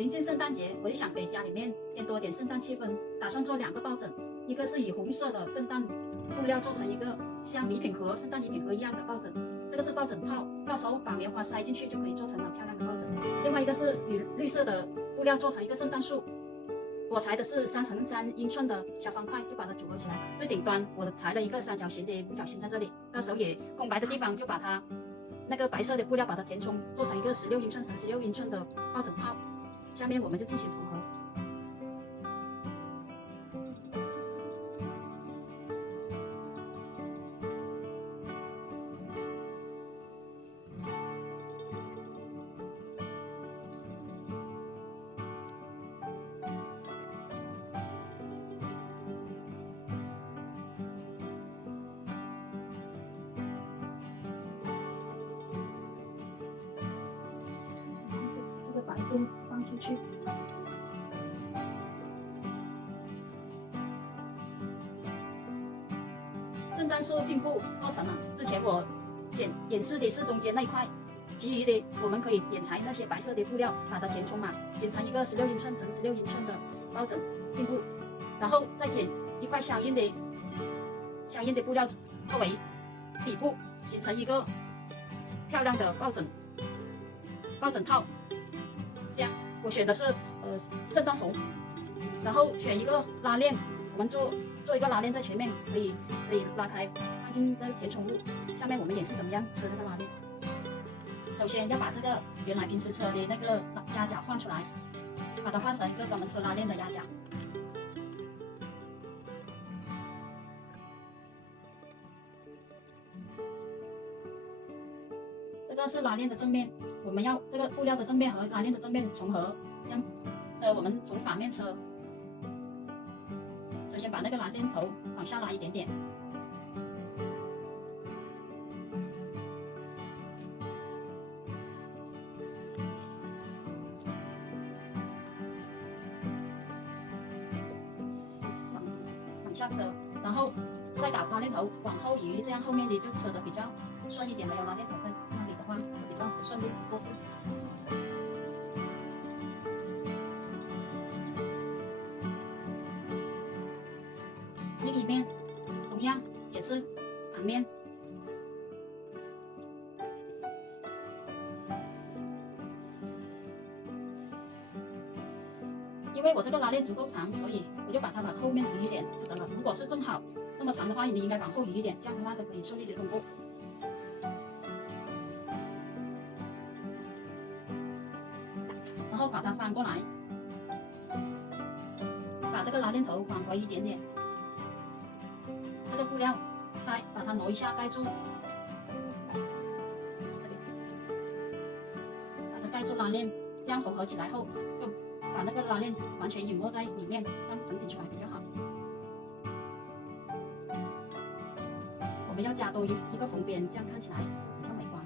临近圣诞节，我就想给家里面添多点圣诞气氛，打算做2个抱枕，一个是以红色的圣诞布料做成一个像礼品盒、圣诞礼品盒一样的抱枕，这个是抱枕套，到时候把棉花塞进去就可以做成很漂亮的抱枕。另外一个是以绿色的布料做成一个圣诞树，我裁的是3×3英寸的小方块，就把它组合起来。最顶端我裁了一个三角形的五角星在这里，到时候也空白的地方就把它那个白色的布料把它填充，做成一个16英寸乘16英寸的抱枕套。下面我们就进行涂合。这个白布放进去。圣诞树并布做成了，之前我演示的是中间那一块，其余的我们可以剪裁那些白色的布料，把它填充嘛，剪成一个16英寸乘16英寸的抱枕并布，然后再剪一块相应的布料作为底部，形成一个漂亮的抱枕套。这样我选的是圣诞红，然后选一个拉链，我们做一个拉链在前面，可以拉开放进这个填充物。下面我们演示怎么样车这个拉链。首先要把这个原来平时车的那个压夹换出来，把它换成一个专门车拉链的压夹。这个是拉链的正面，我们要这个布料的正面和拉链的正面重合，这样我们从反面车。首先把那个拉链头往下拉一点点，往下车，然后再把拉链头往后移，这样后面的就车得比较顺一点。没有拉链头在那里的话，就比较不顺利过户。另一面同样也是反面，因为我这个拉链足够长，所以我就把它往后面移一点就得了。如果是正好那么长的话，你应该往后移一点，这样的话就可以顺利的通过。然后把它翻过来，把这个拉链头往回一点点。这个布料把它挪一下，盖住，这里把它盖住拉链，这样缝合起来后，就把那个拉链完全隐没在里面，让整体出来比较好。我们要加多一个缝边，这样看起来就比较美观。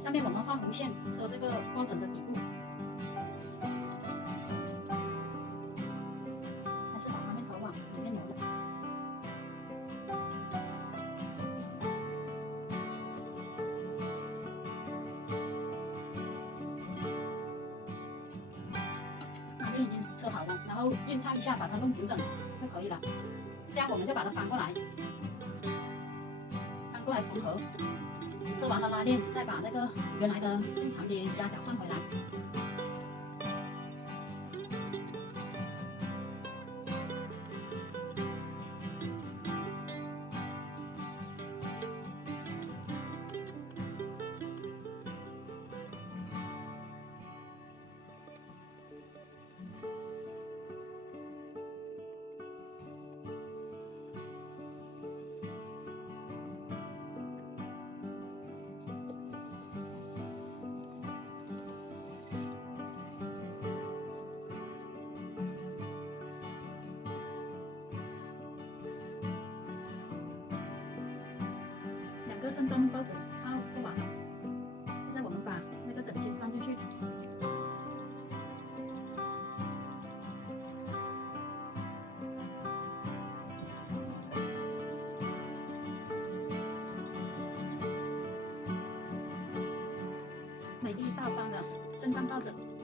下面我们画红线，车这个抱枕的底部，还是把拉链头往里面挪的。拉链已经车好了，然后熨烫一下，把它弄平整就可以了。这样我们就把它翻过来，缝合。做完了拉链，再把那个原来的正常的压夹换回来。2个圣诞抱枕套做完了，现在我们把那个枕芯放进去，美丽大方的圣诞抱枕。